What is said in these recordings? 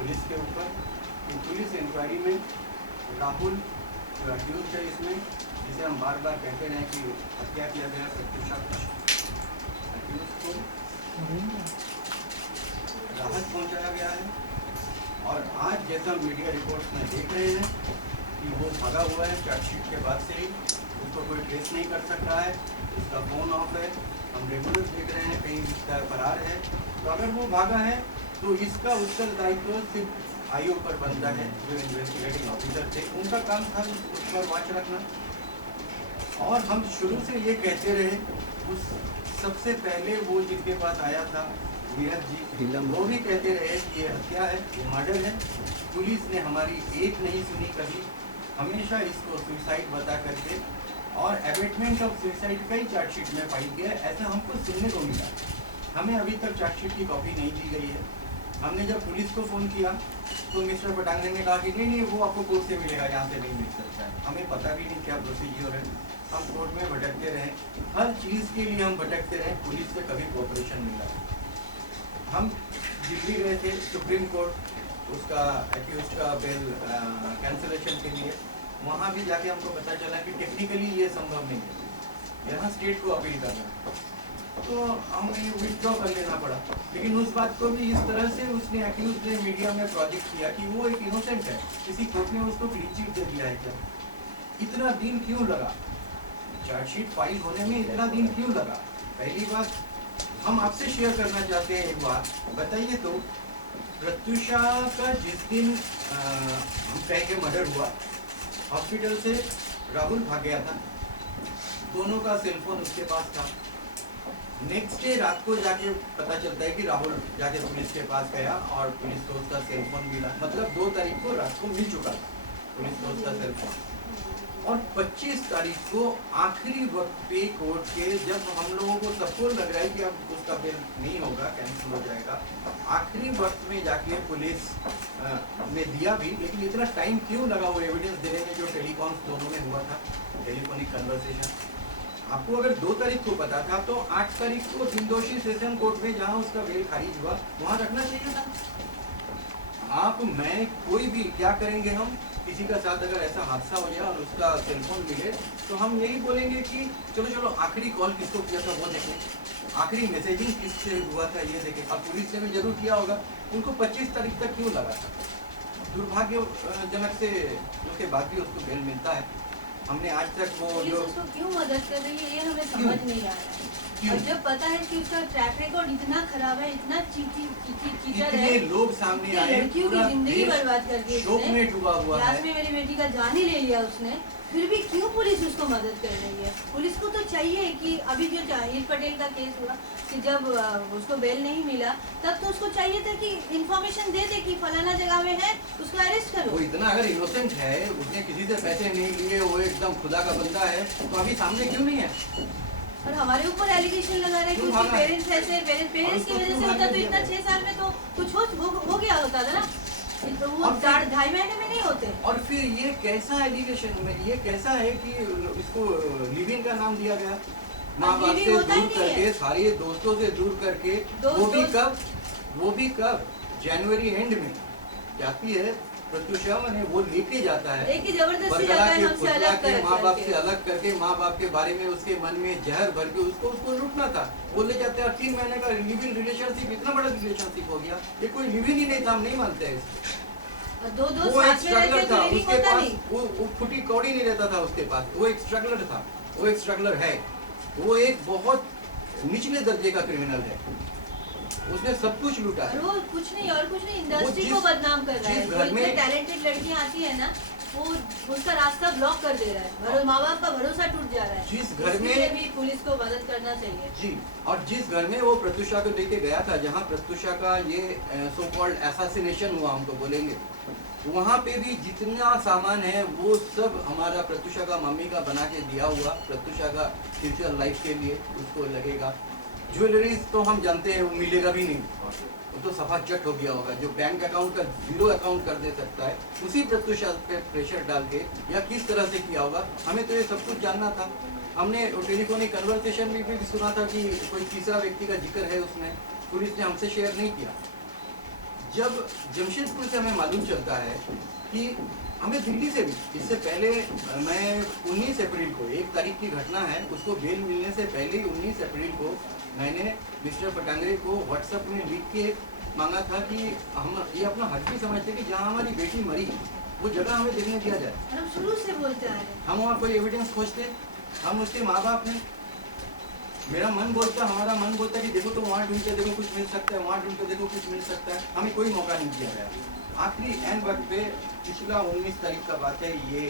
Police के ऊपर कि पुलिस इंक्वायरी में राहुल जो अक्यूज है इसमें, जिसे हम बार बार कहते रहे कि हत्या किया गया प्रत्युषा अक्यूज को राहत पहुंचाया गया है। और आज जैसा मीडिया रिपोर्ट्स में देख रहे हैं कि वो भागा हुआ है चार्जशीट के बाद से ही, उसको कोई ट्रेस नहीं कर सक रहा है, उसका फ़ोन ऑफ है, हम रेगुलर देख रहे हैं कहीं इसका फरार है। तो अगर वो भागा है तो इसका उत्तरदायित्व सिर्फ आईओ पर बनता है, जो इन्वेस्टिगेटिंग ऑफिसर थे, उनका काम था उस पर वॉच रखना। और हम शुरू से ये कहते रहे, उस सबसे पहले वो जिनके पास आया था वीरज जी, वो भी कहते रहे कि ये हत्या है, ये मर्डर है। पुलिस ने हमारी एक नहीं सुनी कभी, हमेशा इसको सुसाइड बता करके, और एबेटमेंट ऑफ सुसाइड कई चार्जशीट में पाई गया, ऐसा हमको सुनने को मिला। हमें अभी तक चार्जशीट की कॉपी नहीं दी गई है। हमने जब पुलिस को फ़ोन किया तो मिस्टर पटांगने ने कहा कि नहीं वो आपको कोर्ट से मिलेगा, यहाँ से नहीं मिल सकता है। हमें पता भी नहीं क्या प्रोसीजर है, हम कोर्ट में भटकते रहे, हर चीज़ के लिए हम भटकते रहे, पुलिस से कभी कोऑपरेशन मिला। हम दिल्ली गए थे सुप्रीम कोर्ट, उसका एक्यूज का बेल कैंसिलेशन के लिए, वहाँ भी जाके हमको पता चला कि टेक्निकली ये संभव नहीं है, यहाँ स्टेट को अपील करना है, तो हमें विथड्रॉ कर लेना पड़ा। लेकिन उस बात को भी इस तरह से उसने एक्यूज ने मीडिया में प्रोजेक्ट किया कि वो एक इनोसेंट है, किसी कोर्ट ने उसको क्लीन चिट दे दिया है। क्या इतना दिन क्यों लगा, चार्जशीट फाइल होने में इतना दिन क्यों लगा? पहली बात हम आपसे शेयर करना चाहते हैं, एक बात बताइए तो, प्रत्युषा का जिस दिन हम कह के मर्डर हुआ, हॉस्पिटल से राहुल भाग गया था, दोनों का सेलफोन उसके पास था। नेक्स्ट डे रात को जाके पता चलता है कि राहुल जाके पुलिस के पास गया और पुलिस को उसका सेलफोन मिला, मतलब 2 तारीख को रात को मिल चुका था पुलिस को उसका सेलफोन। और 25 तारीख को आखिरी वक्त पे कोर्ट के, जब हम लोगों को सबको लग रहा है कि अब उसका बेल नहीं होगा, कैंसिल हो जाएगा, आखिरी वक्त में जाके पुलिस ने दिया भी। लेकिन इतना टाइम क्यों लगा वो एविडेंस देने में, जो टेलीकॉन्स दोनों में हुआ था, टेलीफोनिक कन्वर्सेशन? आपको अगर 2 तारीख को पता था तो 8 तारीख को निर्दोषी सेशन कोर्ट में जहां उसका बेल खारिज हुआ वहां रखना चाहिए था। आप मैं कोई भी क्या करेंगे, हम किसी का साथ अगर ऐसा हादसा हो जाए और उसका सेलफोन मिले तो हम यही बोलेंगे कि चलो आखिरी कॉल किसको किया था वो देखें, आखिरी मैसेजिंग किससे हुआ था ये देखें। अब पुलिस ने भी जरूर किया होगा, उनको 25 तारीख तक क्यों लगा था? दुर्भाग्यजनक से उसके बाद भी उसको बेल मिलता है। हमने आज तक वो जो उसको क्यों मदद कर रही है ये हमें समझ नहीं आ रहा है। और जब पता है कि उसका ट्रैक रिकॉर्ड इतना खराब है, इतना चीटर है, लोग सामने आए, लड़कियों की जिंदगी बर्बाद करके शोक में डूबा हुआ है, में मेरी बेटी का जान ही ले लिया उसने, फिर भी क्यों पुलिस उसको मदद कर रही है? पुलिस को तो चाहिए कि अभी जो ईद पटेल का केस हुआ कि जब उसको बेल नहीं मिला, तब तो उसको चाहिए था कि इंफॉर्मेशन दे दे कि फलाना जगह में है, उसको अरेस्ट करो। वो इतना अगर इनोसेंट है, उसने किसी से पैसे नहीं लिए, वो एकदम खुदा का बंदा है, तो अभी सामने क्यों नहीं है? और हमारे ऊपर एलिगेशन लगा रहा है कि उसके पेरेंट्स ऐसे, पेरेंट्स की वजह से होता तो इतना 6 साल में तो कुछ हो गया होता था ना, तो वो 2.5 महीने में नहीं होते। और फिर ये कैसा एलिगेशन में, ये कैसा है कि इसको लिव इन का नाम दिया गया, माँ बाप से दूर करके, सारे दोस्तों से दूर करके, वो भी कब जनवरी एंड में जाती है प्रत्युषा, मैंने वो लेके जाता है, जबरदस्ती जाता है हमसे अलग करके, माँ बाप से अलग करके, माँ बाप के बारे में उसके मन में जहर भर के उसको लूटना था, वो ले जाते हैं। 3 महीने का लिव इन रिलेशनशिप, इतना बड़ा रिलेशनशिप हो गया, ये कोई लिव इन ही नहीं था, हम नहीं मानते हैं। वो एक स्ट्रगलर था उसके पास, वो फुटी कौड़ी नहीं रहता था उसके पास, वो एक स्ट्रगलर था, वो एक स्ट्रगलर है, वो एक बहुत निचले दर्जे का क्रिमिनल है, उसने सब कुछ लूटा है। वो कुछ नहीं और कुछ नहीं, इंडस्ट्री को बदनाम कर रहा है। घर में टैलेंटेड लड़कियां आती है ना, वो उसका रास्ता ब्लॉक कर दे रहा है, माँ बाप का भरोसा टूट जा रहा है। जिस घर में भी पुलिस को मदद करना चाहिए जी, और जिस घर में वो प्रत्युषा को लेके गया था, जहाँ प्रत्युषा का ये सो कॉल्ड असैसिनेशन हुआ, हमको बोलेंगे, वहाँ पे भी जितना सामान है वो सब हमारा प्रत्युषा का मम्मी का बना के दिया हुआ, प्रत्युषा का फ्यूचर लाइफ के लिए उसको लगेगा। ज्वेलरी तो हम जानते हैं वो मिलेगा भी नहीं, वो तो सफा चट हो गया होगा, जो बैंक अकाउंट का 0 अकाउंट कर दे सकता है, उसी प्रत्युषा पे प्रेशर डाल के या किस तरह से किया होगा, हमें तो ये सब कुछ जानना था। हमने टेलीफोनिक कन्वर्सेशन में भी सुना था कि कोई तीसरा व्यक्ति का जिक्र है उसमें, पुलिस ने हमसे शेयर नहीं किया। जब जमशेदपुर से हमें मालूम चलता है कि हमें दिल्ली से भी, इससे पहले मैं 19 अप्रैल को, 1 तारीख की घटना है, उसको बेल मिलने से पहले ही 19 अप्रैल को मैंने मिस्टर पटांगरे को व्हाट्सएप में लिख के मांगा था कि हम ये अपना हक भी समझते कि जहाँ हमारी बेटी मरी वो जगह हमें देखने दिया जाए। हम शुरू से बोलते आ रहे हैं। हम वहाँ कोई एविडेंस खोजते, हम उसके माँ बाप हैं, मेरा मन बोलता, हमारा मन बोलता कि देखो तो वहाँ ढूंढ के देखो कुछ मिल सकता है, वहाँ ढूंढ के देखो कुछ मिल सकता है, हमें कोई मौका नहीं दिया गया। आखिरी एंड वक्त पे पिछला 19 तारीख का बात है, ये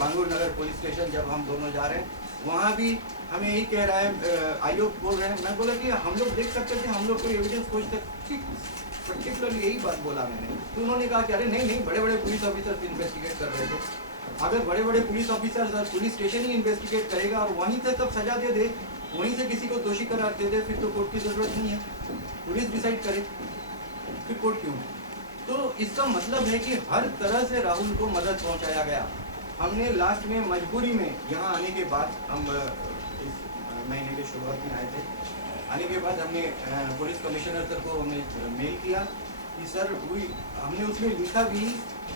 बांगुर नगर पुलिस स्टेशन जब हम दोनों जा रहे हैं, वहाँ भी हमें यही कह रहा है, आयोग बोल रहे हैं, मैं बोला कि हम लोग देख सकते थे, हम लोग कोई एविडेंस खोज सकते, पर्टिकुलरली यही बात बोला मैंने। तो उन्होंने कहा कि अरे नहीं, बड़े बड़े पुलिस ऑफिसर्स इन्वेस्टिगेट कर रहे थे। अगर बड़े बड़े पुलिस ऑफिसर्स और पुलिस स्टेशन ही इन्वेस्टिगेट करेगा और वहीं से तब सजा दे दे, वहीं से किसी को दोषी करार दे दे, फिर तो कोर्ट की जरूरत नहीं है, पुलिस डिसाइड करे, फिर कोर्ट क्यों? तो इसका मतलब है कि हर तरह से राहुल को मदद पहुंचाया गया। हमने लास्ट में मजबूरी में यहाँ आने के बाद, हम इस महीने के शुरुआत में आए थे, आने के बाद हमने पुलिस कमिश्नर सर को हमने मेल किया कि सर हमने उसमें लिखा भी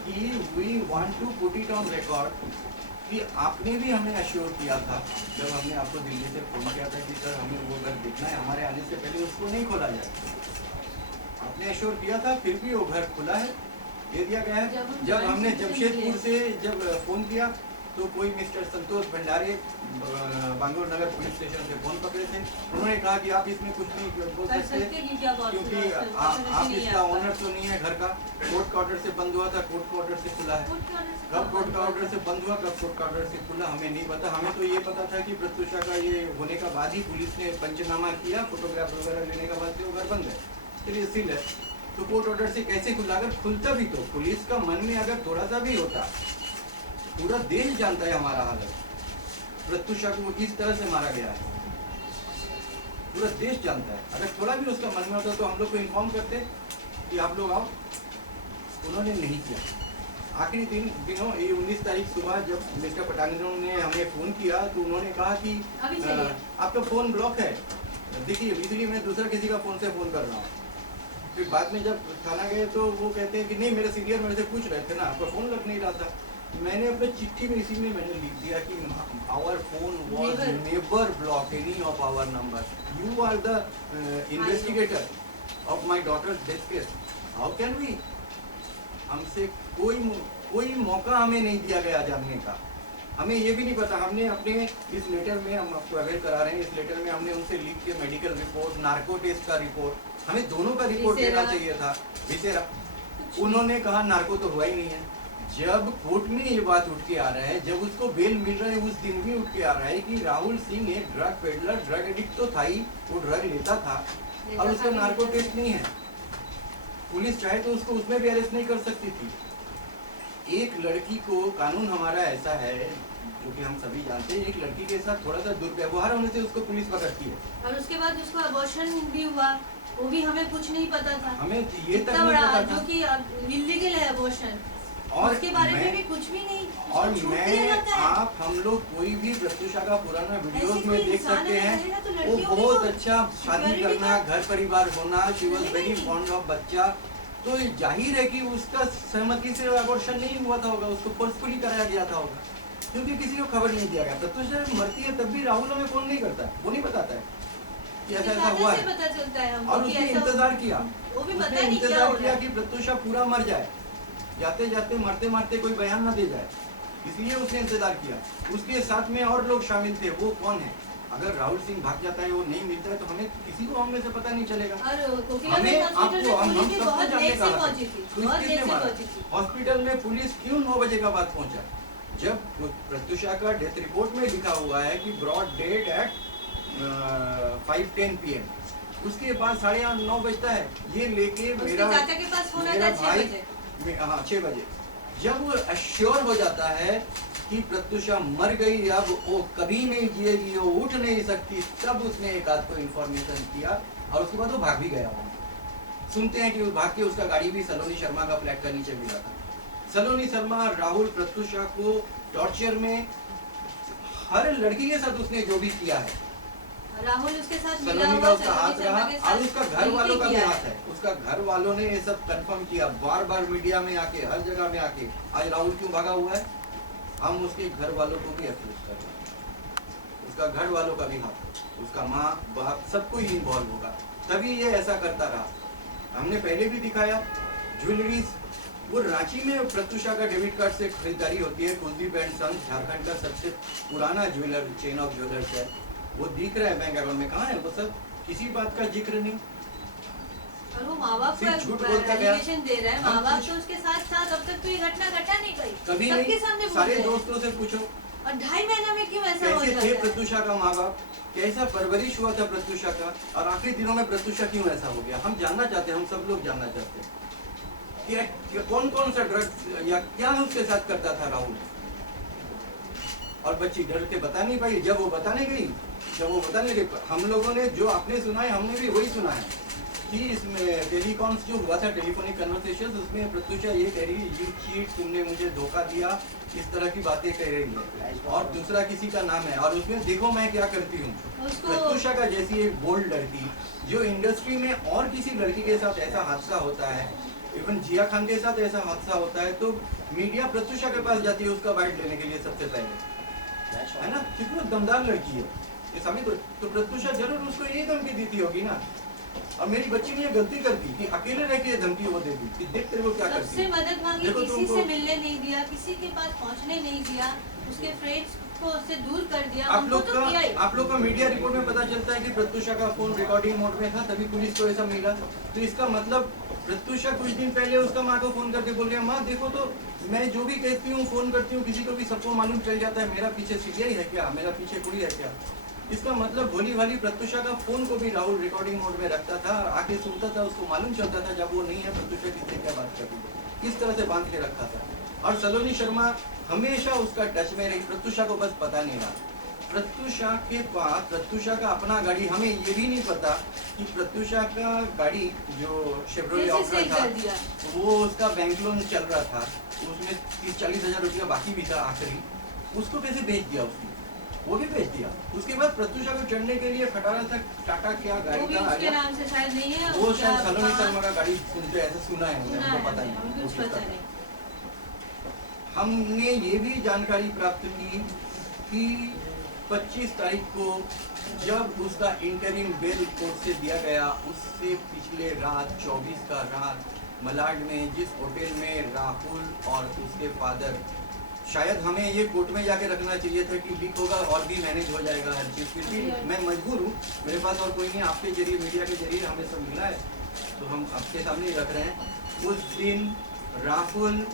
कि we want to put it on record कि आपने भी हमें अश्योर किया था जब हमने आपको दिल्ली से फोन किया था कि सर हमें वो घर देखना है, हमारे आने से पहले उसको नहीं खोला जाए। आपने अश्योर किया था, फिर भी वो घर खुला है, दे दिया गया है। जब हमने जमशेदपुर से जब फोन किया तो कोई मिस्टर संतोष भंडारे बांगुर नगर पुलिस स्टेशन से फोन पकड़े थे, उन्होंने कहा कि आप इसमें कुछ नहीं बोल सकते क्योंकि आप इसका ऑनर तो नहीं है घर का, कोर्ट का ऑर्डर से बंद हुआ था, कोर्ट का ऑर्डर से खुला है। कब कोर्ट का ऑर्डर से बंद हुआ, कब कोर्ट का ऑर्डर से खुला, हमें नहीं पता। हमें तो ये पता था कि प्रत्युषा का ये होने का बाद ही पुलिस ने पंचनामा किया, फोटोग्राफ वगैरह लेने का बाद से वो घर बंद है, चलिए सील है। तो कोर्ट ऑर्डर से कैसे खुला? अगर खुलता भी तो पुलिस का मन में अगर थोड़ा सा भी होता, पूरा देश जानता है हमारा हालत, प्रत्युषा को इस तरह से मारा गया है, पूरा देश जानता है। अगर थोड़ा भी उसका मन में होता तो हम लोग को इन्फॉर्म करते कि आप लोग आओ, उन्होंने नहीं किया। आखिरी दिनों ये 19 तारीख सुबह जब मिस्टर पटांगरे ने हमें फ़ोन किया तो उन्होंने कहा कि आपका फ़ोन ब्लॉक है, देखिए इसलिए मैं दूसरा किसी का फ़ोन से फ़ोन कर रहा हूँ। फिर बाद में जब थाना गए तो वो कहते हैं कि नहीं, मेरे सीनियर मेरे से पूछ रहे थे ना, आपका फ़ोन लग नहीं रहा था। मैंने अपने चिट्ठी में इसी में मैंने लिख दिया कि our phone was never block any of our number, you are the investigator of my daughter's death case, how can we? हमसे कोई मौका हमें नहीं दिया गया जानने का। हमें ये भी नहीं पता, हमने अपने इस लेटर में, हम आपको अवेल करा रहे हैं, इस लेटर में हमने उनसे लिख के मेडिकल रिपोर्ट, नार्को टेस्ट का रिपोर्ट, हमें दोनों का रिपोर्ट देना चाहिए था, विसेरा। उन्होंने कहा नार्को तो हुआ ही नहीं है। जब कोर्ट में ये बात उठ के आ रहा है, जब उसको बेल मिल रहा है, उस दिन भी उठ के आ रहा है कि राहुल सिंह एक ड्रग पेडलर, ड्रग एडिक्ट तो था ही, वो ड्रग लेता था और उसका नार्को टेस्ट नहीं है। पुलिस चाहे तो उसको उसमें भी अरेस्ट नहीं कर सकती थी। एक लड़की को, कानून हमारा ऐसा है जो कि हम सभी जानते हैं, एक लड़की के साथ थोड़ा सा दुर्व्यवहार होने से उसको पुलिस पकड़ती है। और उसके बाद उसको अबॉर्शन भी हुआ, वो भी हमें कुछ नहीं पता था, हमें ये तक नहीं पता था जो कि इल्लीगल है अबॉर्शन, और उसके बारे में भी कुछ भी नहीं। और आप हम लोग कोई भी प्रत्युषा का पुराना वीडियोस में देख सकते हैं, वो बहुत अच्छा शादी करना, घर परिवार होना, she was very fond of बच्चा। तो जाहिर है कि उसका सहमति से अबॉर्शन नहीं हुआ था होगा, उसको फोर्सफुली कराया गया था होगा, क्योंकि किसी को खबर नहीं दिया गया। प्रत्युषा मरती है तब भी राहुल हमें फोन नहीं करता, वो नहीं बताता है कि ऐसा ऐसा हुआ है, और उसने इंतजार किया, उसने इंतजार किया कि प्रत्युषा पूरा मर जाए, जाते जाते मरते मरते कोई बयान ना दे जाए, इसलिए उसने इंतजार किया। उसके साथ में और लोग शामिल थे, वो कौन है? अगर राहुल सिंह भाग जाता है, वो नहीं मिलता है, तो हमें किसी को हमने से पता नहीं चलेगा। हमें आपको हम सबको जानने का हॉस्पिटल में पुलिस क्यों 9 बजे का बाद पहुंचा? जब प्रत्युषा का डेथ रिपोर्ट में लिखा हुआ है कि ब्रॉड डेड एट 5:10 PM, उसके बाद 8:30-9 बजता है, ये लेके मेरा चाचा के पास फोन आता है 6 बजे। हाँ 6 बजे, जब वो एश्योर हो जाता है कि प्रत्युषा मर गई, अब वो कभी नहीं जिएगी, वो उठ नहीं सकती, तब उसने एक आध को इन्फॉर्मेशन किया और उसके बाद वो भाग भी गया। सुनते हैं कि वो भाग के उसका गाड़ी भी सलोनी शर्मा का फ्लैट का नीचे मिला था। सलोनी शर्मा, राहुल, प्रत्युषा को टॉर्चर में, हर लड़की के साथ उसने जो भी किया है, राहुल उसके साथ मिला सलोनी हुआ का उसका सलोनी हाथ शर्मा रहा के और साथ उसका घर मिलके वालों का भी किया हाथ है। उसका घर वालों ने ये सब कंफर्म किया, बार बार मीडिया में आके, हर जगह में आके। आज राहुल क्यों भागा हुआ है? हम उसके घर वालों को भी अक्यूज कर रहे हैं, उसका घर वालों का भी हाथ, उसका माँ बाप सबको ही इन्वॉल्व होगा, तभी ये ऐसा करता रहा। हमने पहले भी दिखाया ज्वेलरीज, वो रांची में प्रत्युषा का डेबिट कार्ड से खरीदारी होती है। कुलदीप एंड सन्स झारखंड का सबसे पुराना ज्वेलर चेन ऑफ ज्वेलर्स है, वो दिख रहा है बैंक अकाउंट में। कहाँ है वो सब? किसी बात का जिक्र नहीं। और वो माँ बाप सिर्फ झूठ बोलता गया। एलिगेशन दे रहा है, हम माँ बाप कुछ- तो उसके साथ साथ अब तक तो ये घटना घटा नहीं गई, कभी सबके नहीं। सामने बोल सारे रहे हैं। दोस्तों से पूछो और 2.5 महीना में क्यों ऐसा हो कैसे जाता थे है? प्रत्युषा का माँ बाप, कैसा परवरिश हुआ था प्रत्युषा का, और आखिरी दिनों में प्रत्युषा क्यों ऐसा हो गया। हम जानना चाहते हैं, हम सब लोग जानना चाहते हैं कि कौन कौन सा ड्रग्स या क्या उसके साथ करता था राहुल। और बच्ची डर के बता नहीं पाई। जब वो बताने गई, हम लोगों ने जो आपने सुना है, हमने भी वही सुना है कि इसमें टेलीकॉन्स जो हुआ था, टेलीफोनिक कन्वर्सेशन, उसमें प्रत्युषा ये कह रही है, यू चीट, तुमने मुझे धोखा दिया, इस तरह की बातें कह रही है, और दूसरा किसी का नाम है। और उसमें देखो मैं क्या करती हूँ। प्रत्युषा का जैसी एक बोल्ड लड़की, जो इंडस्ट्री में और किसी लड़की के साथ ऐसा हादसा होता है, इवन जिया खान के साथ ऐसा हादसा होता है, तो मीडिया प्रत्युषा के पास जाती है उसका बाइट लेने के लिए सबसे पहले, है ना, क्योंकि वो दमदार लड़की है। ये साबित तो प्रत्युषा जरूर उसको ये धमकी दी थी होगी ना। और मेरी बच्ची ने ये गलती कर दी कि अकेले रह के धमकी वो दे दी कि देख तेरे को क्या करती सबसे है। मदद मांगी, देखो किसी तुमको- से मिलने नहीं दिया, किसी के पास पहुंचने नहीं दिया, उसके फ्रेंड्स को उससे दूर कर दिया। आप हमको लोग तो किया ही। का आप लोग का मीडिया रिपोर्ट में पता चलता है कि प्रत्युषा का फोन रिकॉर्डिंग मोड में था, तभी पुलिस को ऐसा मिला। तो इसका मतलब प्रत्युषा कुछ दिन पहले उसका माँ को फोन करके बोल रही है, माँ देखो तो मैं जो भी कहती हूँ, फोन करती हूँ किसी को भी, सबको मालूम चल जाता है मेरा पीछे सीबीआई है क्या, मेरा पीछे कुड़ी है क्या। इसका मतलब भोली भाली प्रत्युषा का फोन को भी राहुल रिकॉर्डिंग मोड में रखता था, आके सुनता था, उसको मालूम चलता था जब वो नहीं है प्रत्युषा किससे क्या बात करती है, किस तरह से बांध के रखा था। और सलोनी शर्मा हमेशा उसका टच में रही, प्रत्युषा को बस पता नहीं रहा। प्रत्युषा के पास, प्रत्युषा का अपना गाड़ी, हमें ये भी नहीं पता कि प्रत्युषा का गाड़ी जो शेवरोलेट कैसे ऑप्ट्रा सेल था, कर दिया? वो उसका बैंक लोन चल रहा था, उसमें 30-40 हजार रुपया बाकी भी था आखिरी, उसको कैसे बेच दिया उसने, वो भी बेच दिया। उसके बाद प्रत्युषा को चढ़ने के लिए खटारा तक टाटा क्या वो गाड़ी भी का उसके आया, नाम से शायद नहीं है, वो उसका शायद सलोनी कहाँ- शर्मा का गाड़ी सुनते ऐसे सुना है, सुना हमको है, पता नहीं हमको वो कुछ किसका पता था। नहीं। हमने ये भी जानकारी प्राप्त की कि 25 तारीख को जब उसका इंटरिम बेल कोर्ट से दिया गया, उससे पिछले रात 24 का रात मलाड में जिस होटल में राहुल और उसके फादर, शायद हमें ये कोर्ट में जाके रखना चाहिए था कि लीक होगा और भी मैनेज हो जाएगा हर चीज़, फिर भी मैं मजबूर हूँ, मेरे पास और कोई नहीं, आपके जरिए, मीडिया के जरिए हमें सब मिला है, तो हम आपके सामने ही रख रहे हैं। उस दिन राहुल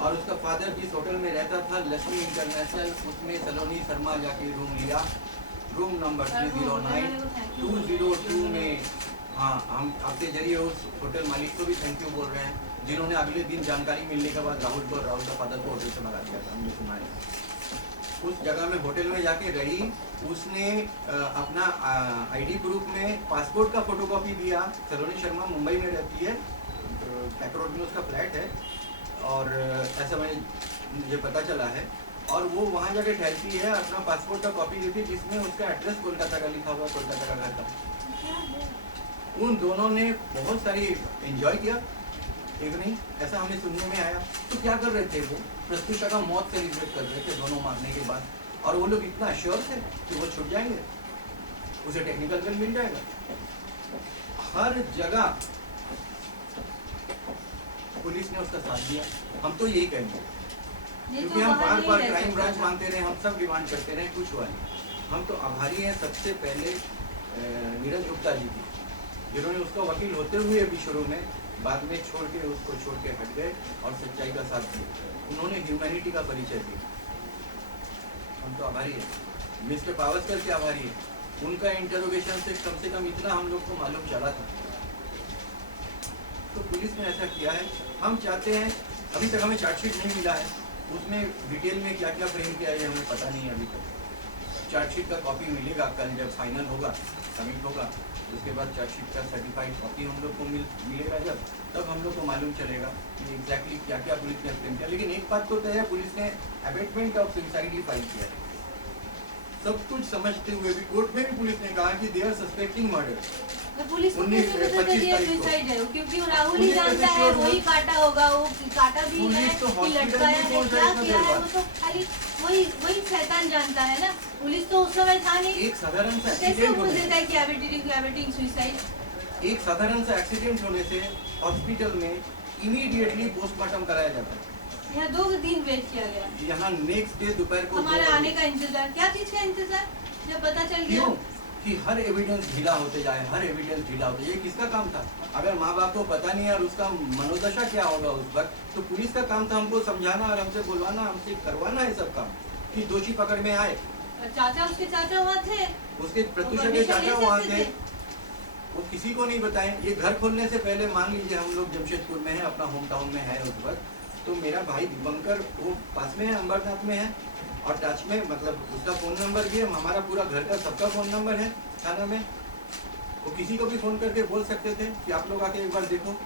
और उसका फादर जिस होटल में रहता था, लक्ष्मी इंटरनेशनल, उसमें सलोनी शर्मा जाके रूम लिया, रूम नंबर 309 202 में। हाँ, हम आपके जरिए उस होटल मालिक को भी थैंक यू बोल रहे हैं, जिन्होंने अगले दिन जानकारी मिलने के बाद राहुल को और राहुल का फादर को होटल से भगा दिया था, हमने सुना है। उस जगह में होटल में जाके रही, उसने अपना आईडी प्रूफ में पासपोर्ट का फोटोकॉपी दिया। सलोनी शर्मा मुंबई में रहती है, पैक रोड में उसका फ्लैट है, और ऐसा मुझे पता चला है। और वो वहाँ जाके ठहरती है, अपना पासपोर्ट का कॉपी देती है जिसमें उसका एड्रेस कोलकाता का लिखा हुआ, कोलकाता का घर था। उन दोनों ने बहुत सारी एंजॉय किया इवनिंग, ऐसा हमें सुनने में आया। तो क्या कर रहे थे वो? प्रत्युषा का मौत सेलिब्रेट कर रहे थे दोनों मारने के बाद, और वो लोग इतना श्योर थे कि वो छूट जाएंगे, उसे टेक्निकल बेल मिल जाएगा। हर जगह पुलिस ने उसका साथ दिया, हम तो यही कहेंगे, क्योंकि हम बार बार क्राइम ब्रांच मांगते रहे, हम सब डिमांड करते रहे, कुछ हुआ नहीं। हम तो आभारी हैं सबसे पहले नीरज गुप्ता जी की, जिन्होंने उसका वकील होते हुए भी शुरू में, बाद में छोड़ के हट गए और सच्चाई का साथ दिया। उन्होंने ह्यूमैनिटी का परिचय दिया, हम तो आभारी हैं। मिस्टर पावस्कर के आभारी हैं, उनका इंटरोगेशन से कम इतना हम लोग को मालूम चला था। तो पुलिस ने ऐसा किया है। हम चाहते हैं, अभी तक हमें चार्जशीट नहीं मिला है, उसमें डिटेल में क्या क्या फ्रेम किया है हमें पता नहीं है अभी तक। चार्जशीट का कॉपी मिलेगा कल, जब फाइनल होगा, सबमिट होगा, उसके बाद चार्जशीट का सर्टिफाइड कॉपी हम लोग को मिलेगा जब, तब हम लोग को मालूम चलेगा कि एग्जैक्टली क्या क्या पुलिस ने फ्रेम किया। लेकिन एक बात तो तय है, पुलिस ने अबेटमेंट ऑफ सुसाइड फाइल किया है। सब कुछ समझते हुए भी कोर्ट में भी पुलिस ने कहा कि दे आर सस्पेक्टिंग मर्डर। तो पुलिस को 19 कैसे पता चल 25 गया तारीख को। सुसाइड है? क्योंकि वो राहुल ही पुलिस जानता कैसे है, sure वही हो? काटा होगा, वो काटा भी है पुलिस तो कि हॉस्पिटल लटकाया में है, पहुंचा क्या इतना किया देर है, बाद। वो तो खाली वही शैतान जानता है ना। पुलिस तो उस समय था नहीं, एक साधारण सा कैसे एक्सीडेंट बोल होने देता है कि एबेटिंग सुसाइड? एक साधारण सा एक्सीडेंट होने से हॉस्पिटल में इमीडिएटली पोस्टमार्टम कराया जाता है। यहाँ 2 दिन वेट किया गया, यहाँ नेक्स्ट डे दोपहर को हमारे 2 बजे। आने का इंतजार, क्या चीज का इंतजार? जब पता चल गया क्यों कि हर एविडेंस ढीला होते जाए, हर एविडेंस ढीला होते, ये किसका काम था? अगर माँ बाप को पता नहीं है और उसका मनोदशा क्या होगा उस वक्त, तो पुलिस का काम था हमको समझाना और हमसे बुलवाना, हमसे करवाना है सब काम कि दोषी पकड़ में आए। चाचा, उसके चाचा वहाँ थे, उसके प्रत्युषा के परमिशन ले चाचा वहाँ सकते थे, वो किसी को नहीं बताएं। ये घर खोलने से पहले मान लीजिए हम लोग जमशेदपुर में है, अपना होम टाउन में है उस वक्त, तो मेरा भाई दिवंकर वो पास में है, अंबरनाथ में है और टच में, मतलब उसका फ़ोन नंबर भी है, हमारा पूरा घर का सबका फ़ोन नंबर है थाना में। वो किसी को भी फ़ोन करके बोल सकते थे कि आप लोग आके एक बार देखो।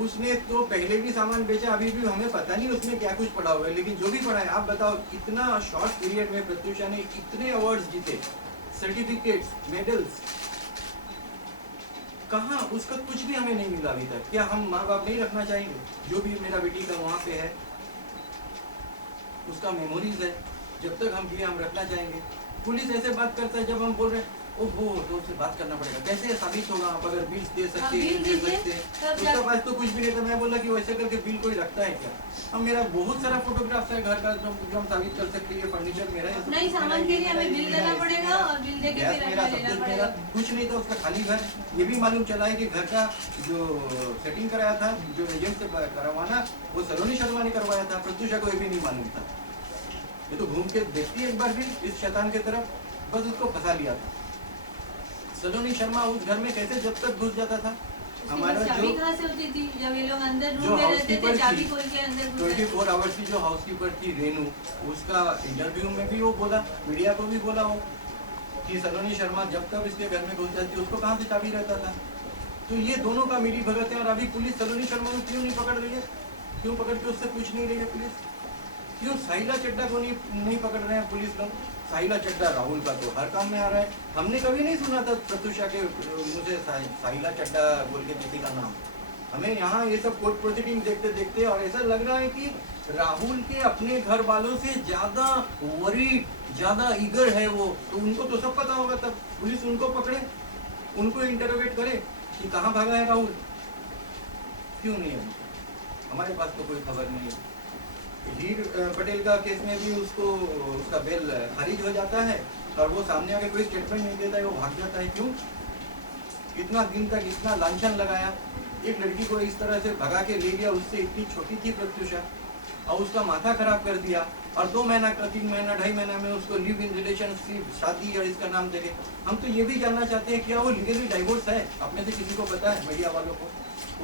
उसने तो पहले भी सामान बेचा, अभी भी हमें पता नहीं उसमें क्या कुछ पड़ा हुआ है, लेकिन जो भी पड़ा है आप बताओ, इतना शॉर्ट पीरियड में प्रत्युषा ने इतने अवार्ड्स जीते, सर्टिफिकेट्स, मेडल्स, कहाँ उसका कुछ भी हमें नहीं मिला अभी तक। क्या हम माँ बाप नहीं रखना चाहेंगे? जो भी मेरा बेटी का वहाँ पे है उसका मेमोरीज है, जब तक हम जिए हम रखना चाहेंगे। पुलिस ऐसे बात करता है जब हम बोल रहे हैं ओहो तो उससे बात करना पड़ेगा, कैसे साबित होगा? आप अगर बिल दे सकते हैं, बिल दे दीजिए, सकते हैं, तब उसका पास तो कुछ भी नहीं था। मैं बोला कि वैसे करके बिल कोई रखता है क्या? अब मेरा बहुत सारा फोटोग्राफ्स है घर का जो हम साबित कर सकते हैं, फर्नीचर मेरा है, नहीं, सामान के लिए हमें बिल देना पड़ेगा और बिल दे के गैस फिर मेरा, हमें सब लेना कुछ पड़ेगा। मेरा, कुछ नहीं था उसका, खाली घर। ये भी मालूम चला है कि घर का जो सेटिंग कराया था, जो एजेंट से करवाना, वो सलोनी शर्मा ने करवाया था। प्रत्युषा को ये भी नहीं मालूम था। ये तो घूम के देखती है एक बार भी इस शैतान की तरफ, बस उसको फंसा लिया था। सलोनी शर्मा उस घर में कैसे जब तक घुस जाता था? हमारा चाबी जो कहाँ से होती थी जब ये लोग अंदर जो रूम में रहते थे? हाउसकीपर चाबी थी, खोल के अंदर घुस 24 आवर्स की जो हाउसकीपर थी रेनू, उसका इंटरव्यू में भी वो बोला, मीडिया को भी बोला वो कि सलोनी शर्मा जब तक इसके घर में घुस जाती उसको कहाँ से चाबी रहता था। तो ये दोनों का मिली भगत है। और अभी पुलिस सलोनी शर्मा को क्यों नहीं पकड़ रही है? क्यों पकड़ के उससे पूछ नहीं रही है पुलिस? क्यों साहिला चड्डा को नहीं पकड़ रहे हैं पुलिस लोग? साहिला चड्डा राहुल का तो हर काम में आ रहा है। हमने कभी नहीं सुना था प्रत्युषा के मुझे साहिला चड्डा बोल के किसी का नाम। हमें यहाँ ये सब कोर्ट प्रोसीडिंग देखते देखते और ऐसा लग रहा है कि राहुल के अपने घर वालों से ज्यादा वरीड, ज्यादा ईगर है वो। तो उनको तो सब पता होगा, तब पुलिस उनको पकड़े, उनको इंटरोगेट करे कि कहाँ भागा है राहुल। क्यों नहीं है? हमारे पास तो कोई खबर नहीं है। हीर पटेल का केस में भी उसका बेल खारिज हो जाता है और वो सामने आके कोई स्टेटमेंट नहीं देता है, वो भाग जाता है। क्यों? इतना दिन तक इतना लांछन लगाया, एक लड़की को इस तरह से भगा के ले गया, उससे इतनी छोटी थी प्रत्युषा, और उसका माथा खराब कर दिया। और 2 महीना का 3 महीना 2.5 महीना में उसको लिव इन रिलेशनशिप, शादी और इसका नाम देके। हम तो ये भी जानना चाहते हैं क्या वो लीगली डाइवोर्स है? अपने से किसी को पता है? मीडिया वालों को?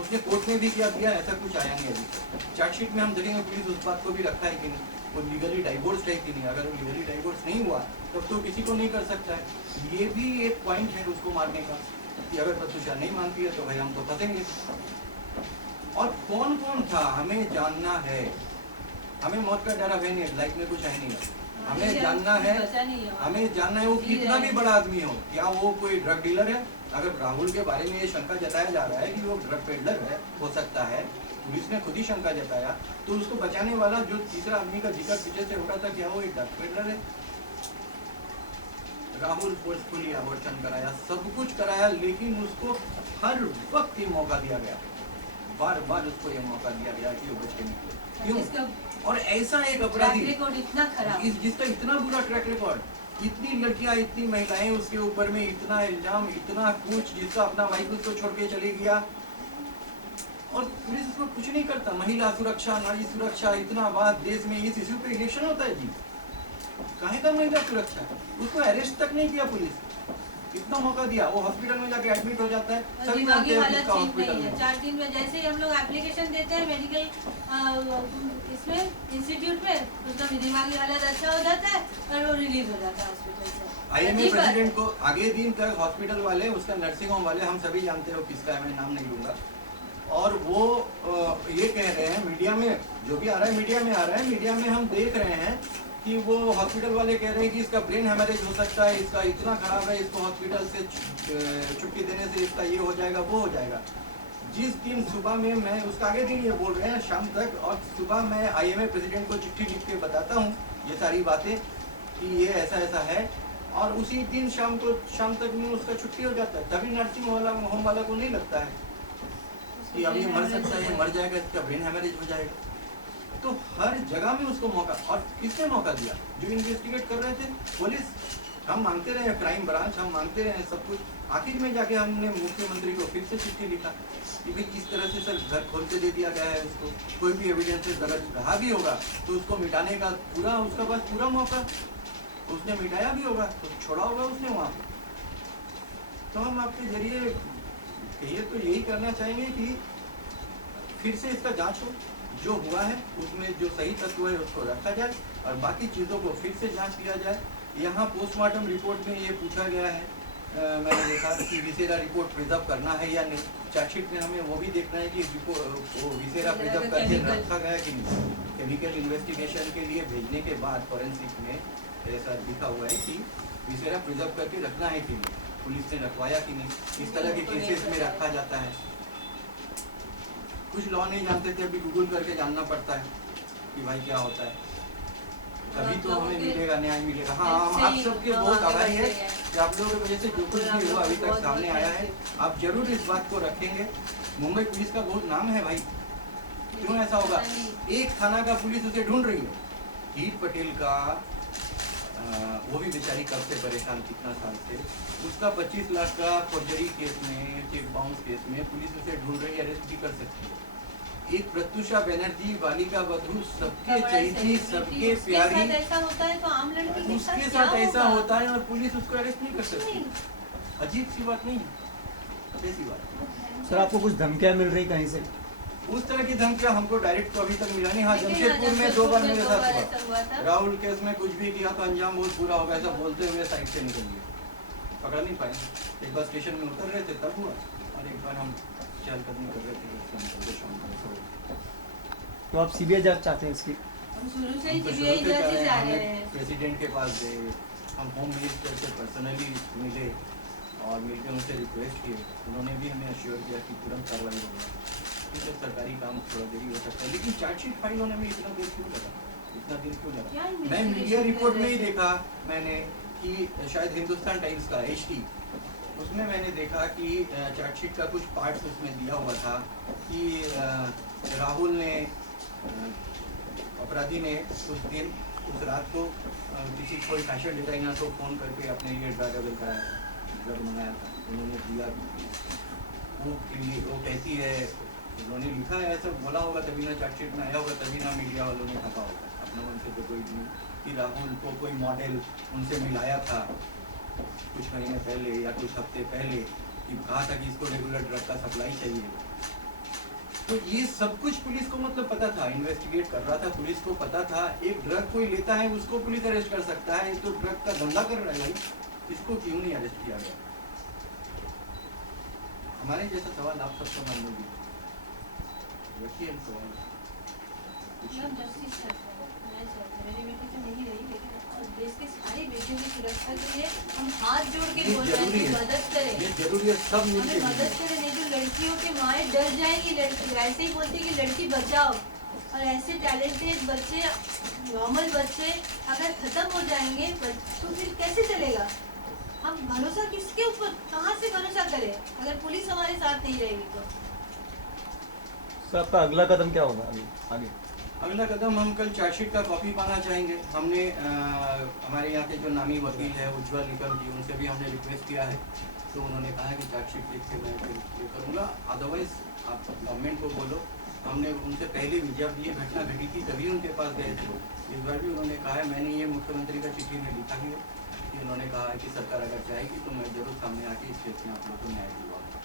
उसने कोर्ट में भी क्या दिया? ऐसा कुछ आया नहीं अभी। चार्जशीट में हम देखेंगे पुलिस उस बात को भी रखता है कि नहीं, वो लीगली डाइवोर्स है कि नहीं। अगर वो लीगली डाइवोर्स नहीं हुआ तब तो किसी को नहीं कर सकता है। ये भी एक पॉइंट है उसको मारने का कि अगर प्रत्युषा नहीं मानती है तो भाई हम तो फंसेंगे। और कौन कौन था हमें जानना है। हमें मौत का डर है नहीं, लाइफ में कुछ है नहीं। हमें जानना है, हमें जानना है वो कितना भी बड़ा आदमी हो, क्या वो कोई ड्रग डीलर है? अगर राहुल के बारे में ये शंका जताया जा रहा है कि वो ड्रग पेडलर है, हो सकता है, पुलिस ने खुद ही शंका जताया, तो उसको बचाने वाला जो तीसरा आदमी का जिक्र पीछे से हो रहा था, क्या वो एक ड्रग पेडलर है? राहुल फोर्सफुली अबॉर्शन कराया, सब कुछ कराया, लेकिन उसको हर वक्त ये मौका दिया गया, बार बार उसको ये मौका दिया गया कि वो बच के निकले। क्यों? और ऐसा एक अपराधी इतना खराब, जिसका इतना बुरा ट्रैक रिकॉर्ड, इतनी लड़कियां, इतनी महिलाएं उसके ऊपर में, इतना इल्जाम, इतना कुछ, जिसका अपना वाइफ उसको छोड़ के चली गया और पुलिस उसको कुछ नहीं करता। महिला सुरक्षा, नारी सुरक्षा, इतना बात देश में इस इश्यू पे इलेक्शन होता है जी, काहे का महिला सुरक्षा? उसको अरेस्ट तक नहीं किया पुलिस, इतना मौका दिया, वो हॉस्पिटल में जाके एडमिट हो जाता है। सभी जानते हैं उसका हॉस्पिटल में 4 दिन में जैसे ही हम लोग एप्लीकेशन देते हैं मेडिकल इसमें इंस्टीट्यूट में, उसका दिमागी हालत अच्छा हो जाता है और वो रिलीज हो जाता है हॉस्पिटल से। आईएमए प्रेसिडेंट को आगे दिन तक हॉस्पिटल वाले, उसका नर्सिंग होम वाले, हम सभी जानते हो किसका है, मैं नाम नहीं लूंगा, और वो ये कह रहे हैं मीडिया में, जो भी आ रहा है मीडिया में आ रहा है, मीडिया में हम देख रहे हैं कि वो हॉस्पिटल वाले कह रहे हैं कि इसका ब्रेन हेमरेज हो सकता है, इसका इतना खराब है, इसको हॉस्पिटल से छुट्टी देने से इसका ये हो जाएगा वो हो जाएगा। जिस दिन सुबह में मैं उसका आगे दिन ये बोल रहे हैं शाम तक, और सुबह मैं IMA प्रेसिडेंट को चिट्ठी लिख के बताता हूँ ये सारी बातें कि ये ऐसा ऐसा है, और उसी दिन शाम तक में उसका छुट्टी हो जाता है। तभी नर्सिंग होम वाला को नहीं लगता है कि अब ये मर सकता है, ये मर जाएगा, इसका ब्रेन हेमरेज हो जाएगा। तो हर जगह में उसको मौका, और किसने मौका दिया? जो इन्वेस्टिगेट कर रहे थे पुलिस। हम मांगते रहे क्राइम ब्रांच, हम मांगते रहे सब कुछ। आखिर में जाके हमने मुख्यमंत्री को फिर से चिट्ठी लिखा कि भाई किस तरह से सर घर खोल के दे दिया गया है उसको, कोई भी एविडेंसेस अगर रहा भी होगा तो उसको मिटाने का पूरा उसका पास पूरा मौका, उसने मिटाया भी होगा तो छोड़ा होगा उसने वहाँ पे। तो हम आपके जरिए कहिए तो यही करना चाहेंगे कि फिर से इसका जांच हो, जो हुआ है उसमें जो सही तत्व है उसको रखा जाए, और बाकी चीज़ों को फिर से जांच किया जाए। यहाँ पोस्टमार्टम रिपोर्ट में ये पूछा गया है, मैंने देखा कि विसेरा रिपोर्ट प्रिजर्व करना है या नहीं। चार्जशीट में हमें वो भी देखना है कि वो विसेरा प्रिजर्व करके रखा गया कि नहीं। केमिकल इन्वेस्टिगेशन के लिए भेजने के बाद फॉरेंसिक में ऐसा लिखा हुआ है कि विसेरा प्रिजर्व करके रखना है कि नहीं, पुलिस ने रखवाया कि नहीं। इस तरह के केसेस में रखा जाता है। कुछ लॉ नहीं जानते थे, अभी गूगल करके जानना पड़ता है कि भाई क्या होता है, तभी तो हमें मिलेगा, न्याय मिलेगा। हाँ, हम आप सबके बहुत आभारी है कि आप लोगों की वजह से जो कुछ भी हुआ अभी तक सामने आया है। आप जरूर इस बात को रखेंगे। मुंबई पुलिस का बहुत नाम है भाई, क्यों ऐसा होगा? एक थाना का पुलिस उसे ढूंढ रही है। हीर पटेल का वो भी बेचारी कब से परेशान, कितना साल से, उसका 25 लाख का फॉर्जरी केस में, चेक बाउंस केस में पुलिस उसे ढूंढ रही है, अरेस्ट भी कर सकती है। एक प्रत्युषा बनर्जी बालिका वधू, सबके चहेती, सबके प्यारी, ऐसा होता है तो आम लड़की उसके साथ ऐसा होता है और पुलिस उसको अरेस्ट नहीं कर सकती। अजीब सी बात नहीं, ऐसी बात। सर आपको कुछ धमकियां मिल रही कहीं से? उस तरह की धमकियां हमको डायरेक्ट तो अभी तक मिला नहीं। हाँ, जमशेदपुर में 2 बार मेरे साथ हुआ। राहुल केस में कुछ भी किया तो अंजाम बहुत बुरा होगा, ऐसा बोलते हुए साइड से निकल गए, पकड़ नहीं पाए। एक बार स्टेशन में उतर रहे थे तब हुआ, और एक बार हम चहलकदमी कर रहे थे। तो आप CBI जांच चाहते हैं इसकी? हम शुरू से ही CBI जांच ही चाह रहे हैं। प्रेसिडेंट के पास गए, हम होम मिनिस्टर से पर्सनली मिले और मिलकर उनसे रिक्वेस्ट किए। उन्होंने भी हमें अश्योर किया कि तुरंत कार्रवाई होगा। ठीक है, सरकारी काम थोड़ा देरी हो सकता है, लेकिन चार्जशीट फाइल होने में इतना देर क्यों लगा, इतना दिन क्यों लगा? मैं मीडिया रिपोर्ट में ही देखा मैंने कि शायद हिंदुस्तान टाइम्स का HT, उसमें मैंने देखा कि चार्जशीट का कुछ पार्ट्स उसमें दिया हुआ था कि राहुल ने, अपराधी ने उस दिन, उस रात को किसी कोई फैशन डिज़ाइनर को फ़ोन करके अपने लिए ड्रग कराया, ड्रग मंगाया था। उन्होंने दिया, वो कहती है, उन्होंने लिखा है, ऐसा बोला होगा तभी ना चार्जशीट में आया होगा, तभी ना मीडिया वालों ने छापा होगा। अपने मन से तो कोई नहीं कि राहुल को कोई मॉडल उनसे मिलाया था कुछ महीने पहले या कुछ हफ्ते पहले, कि कहा था कि इसको रेगुलर ड्रग का सप्लाई चाहिए। तो ये सब कुछ पुलिस को मतलब पता था, इन्वेस्टिगेट कर रहा था, पुलिस को पता था। एक ड्रग कोई लेता है उसको पुलिस अरेस्ट कर सकता है, तो ड्रग का धंधा कर रहा है भाई, इसको क्यों नहीं अरेस्ट किया गया? हमारे जैसा सवाल आप सबको मालूम भी रखिए सवाल। मेरी बेटी तो नहीं रही, लेकिन देश के सारी बेटियों की सुरक्षा के लिए हम हाथ जोड़ के बोल रहे हैं कि मदद करें। ये जरूरी है, सब मिलके मदद करें, नहीं तो लड़कियों के माएँ डर जाएंगी। लड़की ऐसे ही बोलती कि लड़की बचाओ, और ऐसे टैलेंटेड बच्चे, नॉर्मल बच्चे अगर खत्म हो जाएंगे तो फिर कैसे चलेगा? हम भरोसा किसके ऊपर, कहाँ से भरोसा करें अगर पुलिस हमारे साथ नहीं रहेगी तो? सर आपका अगला कदम क्या होगा आगे? अगला कदम हम कल चार्जशीट का कॉपी पाना चाहेंगे। हमने हमारे यहाँ के जो नामी वकील है उज्ज्वल निकम जी, उनसे भी हमने रिक्वेस्ट किया है, तो उन्होंने कहा है कि चार्जशीट लिख के मैं फिर करूँगा। अदरवाइज आप गवर्नमेंट को बोलो। हमने उनसे पहले भी जब ये घटना घटी थी तभी उनके पास गए थे, इस बार भी उन्होंने कहा है, मैंने ये मुख्यमंत्री का चिट्ठी में लिखा भी है कि उन्होंने कहा है कि सरकार अगर चाहेगी तो मैं जरूर सामने आके इस केस में आप लोगों को न्याय दिलवाऊंगा।